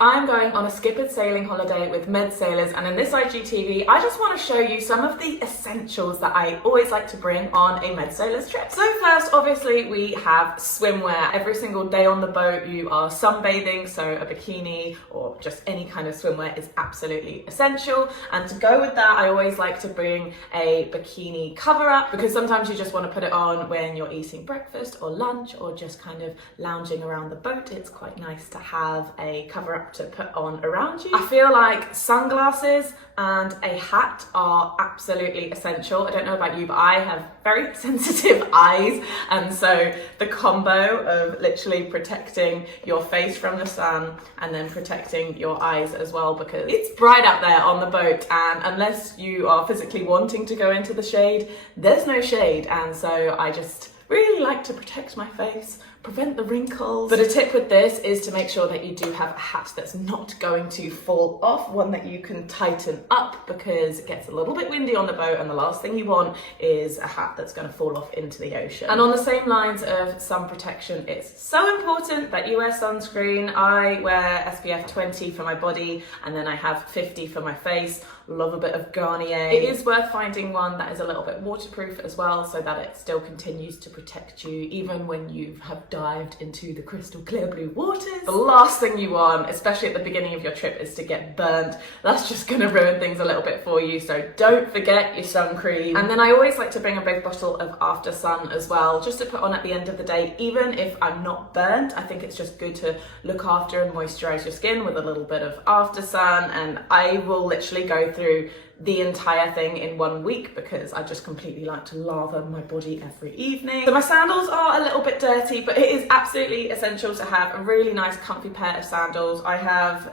I'm going on a skippered sailing holiday with MedSailors, and in this IGTV I just want to show you some of the essentials that I always like to bring on a MedSailors trip. So first, obviously, we have swimwear. Every single day on the boat you are sunbathing, so a bikini or just any kind of swimwear is absolutely essential. And to go with that, I always like to bring a bikini cover up, because sometimes you just want to put it on when you're eating breakfast or lunch or just kind of lounging around the boat. It's quite nice to have a cover up to put on around you. I feel like sunglasses and a hat are absolutely essential. I don't know about you, but I have very sensitive eyes, and so the combo of literally protecting your face from the sun and then protecting your eyes as well, because it's bright out there on the boat, and unless you are physically wanting to go into the shade, there's no shade, and so I just really like to protect my face, prevent the wrinkles. But a tip with this is to make sure that you do have a hat that's not going to fall off, one that you can tighten up, because it gets a little bit windy on the boat and the last thing you want is a hat that's going to fall off into the ocean. And on the same lines of sun protection, it's so important that you wear sunscreen. I wear SPF 20 for my body, and then I have 50 for my face. Love a bit of Garnier. It is worth finding one that is a little bit waterproof as well, so that it still continues to protect you even when you have dived into the crystal clear blue waters. The last thing you want, especially at the beginning of your trip, is to get burnt. That's just going to ruin things a little bit for you, so don't forget your sun cream. And then I always like to bring a big bottle of after sun as well, just to put on at the end of the day. Even if I'm not burnt, I think it's just good to look after and moisturize your skin with a little bit of after sun, and I will literally go through the entire thing in 1 week, because I just completely like to lather my body every evening. So my sandals are a little bit dirty, but it is absolutely essential to have a really nice comfy pair of sandals. I have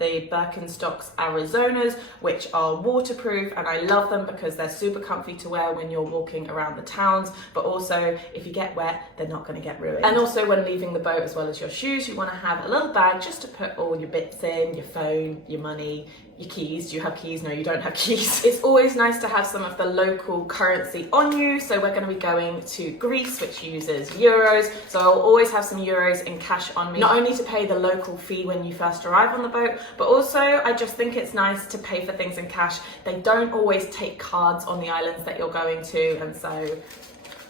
the Birkenstocks Arizonas, which are waterproof, and I love them because they're super comfy to wear when you're walking around the towns, but also if you get wet, they're not going to get ruined. And also when leaving the boat, as well as your shoes, you want to have a little bag just to put all your bits in, your phone, your money, your keys. Do you have keys? No, you don't have keys. It's always nice to have some of the local currency on you. So we're going to be going to Greece, which uses euros. So I'll always have some euros in cash on me, not only to pay the local fee when you first arrive on the boat, but also I just think it's nice to pay for things in cash. They don't always take cards on the islands that you're going to, and so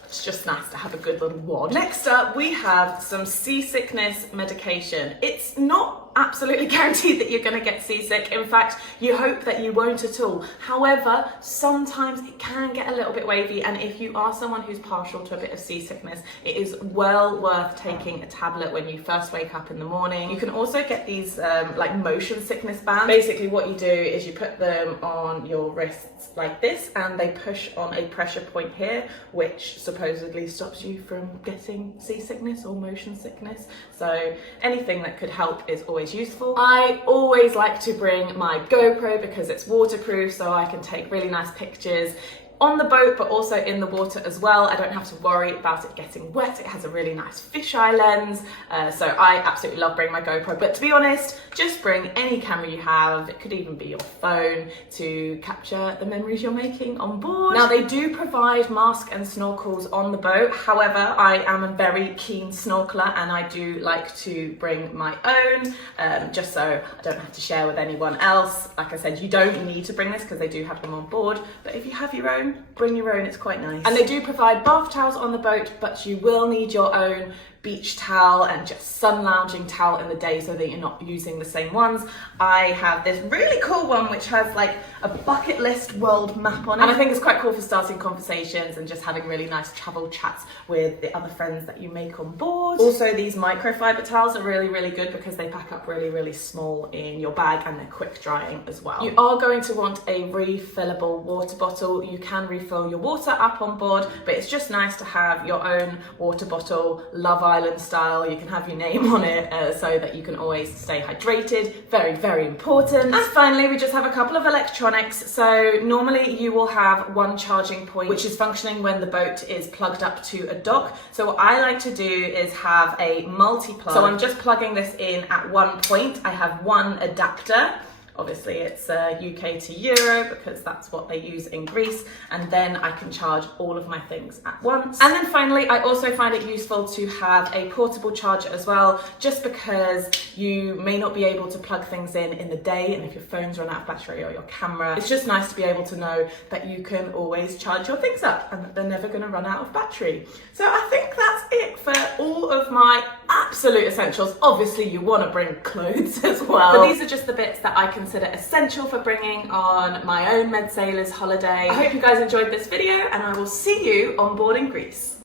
it's just nice to have a good little wad. Next up, we have some seasickness medication. It's not absolutely guaranteed that you're going to get seasick. In fact, you hope that you won't at all. However, sometimes it can get a little bit wavy, and if you are someone who's partial to a bit of seasickness, it is well worth taking a tablet when you first wake up in the morning. You can also get these like motion sickness bands. Basically what you do is you put them on your wrists like this, and they push on a pressure point here, which supposedly stops you from getting seasickness or motion sickness. So anything that could help is always useful. I always like to bring my GoPro because it's waterproof, so I can take really nice pictures on the boat, but also in the water as well. I don't have to worry about it getting wet. It has a really nice fisheye lens, so I absolutely love bringing my GoPro. But to be honest, just bring any camera you have. It could even be your phone to capture the memories you're making on board. Now, they do provide masks and snorkels on the boat. However, I am a very keen snorkeler, and I do like to bring my own, just so I don't have to share with anyone else. Like I said, you don't need to bring this because they do have them on board, but if you have your own, bring your own. It's quite nice. And they do provide bath towels on the boat, but you will need your own beach towel and just sun lounging towel in the day, so that you're not using the same ones. I have this really cool one which has like a bucket list world map on it, and I think it's quite cool for starting conversations and just having really nice travel chats with the other friends that you make on board. Also, these microfiber towels are really good because they pack up really small in your bag, and they're quick drying as well. You are going to want a refillable water bottle. You can refill your water up on board, but it's just nice to have your own water bottle, Love Island style. You can have your name on it, so that you can always stay hydrated. Very important. And finally, we just have a couple of electronics. So normally you will have one charging point which is functioning when the boat is plugged up to a dock. So what I like to do is have a multi-plug. So I'm just plugging this in at one point. I have one adapter Obviously it's UK to Euro because that's what they use in Greece, and then I can charge all of my things at once. And then finally, I also find it useful to have a portable charger as well, just because you may not be able to plug things in the day, and if your phone's run out of battery or your camera, it's just nice to be able to know that you can always charge your things up and that they're never going to run out of battery. So I think that's it for all of my absolute essentials. Obviously you want to bring clothes as well, but these are just the bits that I consider essential for bringing on my own MedSailors holiday. I hope you guys enjoyed this video, and I will see you on board in Greece.